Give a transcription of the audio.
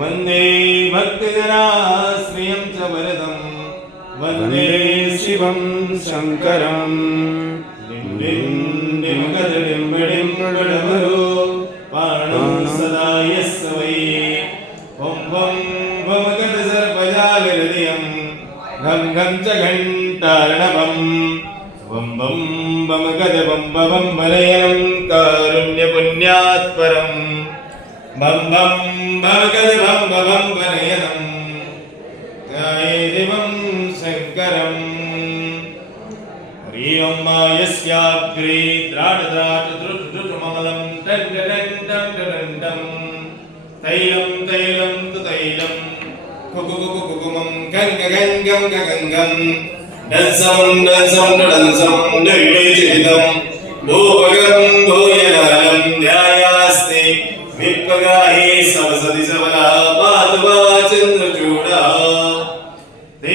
वन्दे भक्तजनाश्रियं च वरदं वन्दे शिवं शङ्करम् डिम्बिम्बिम्बिडिम्बिडिम्बिडमरो पाणौ सदा यस्य वै ॐ भं भमगतसर्पजालहृदयं घं घं च घण्टार्णवम् बं बं बमगदबं बलयं कारुण्यपुण्यात्परम् बं बं भमगदबं बलयनं ध्यायेदिवं शङ्करम् हरि ओं यस्याग्रे द्राटद्राटद्रुटद्रुटममलं टण्टटण्टं तैलं तैलं तु तैलं कुकुकुकुकुकुमं गङ्गगङ्गं गगङ्गं डंसं डंसं डंसं डैडैचितं भूपगं भूयलालं ध्यायास्ते विप्पगाहे सवसति सबला पातवा चन्द्रचूडा ते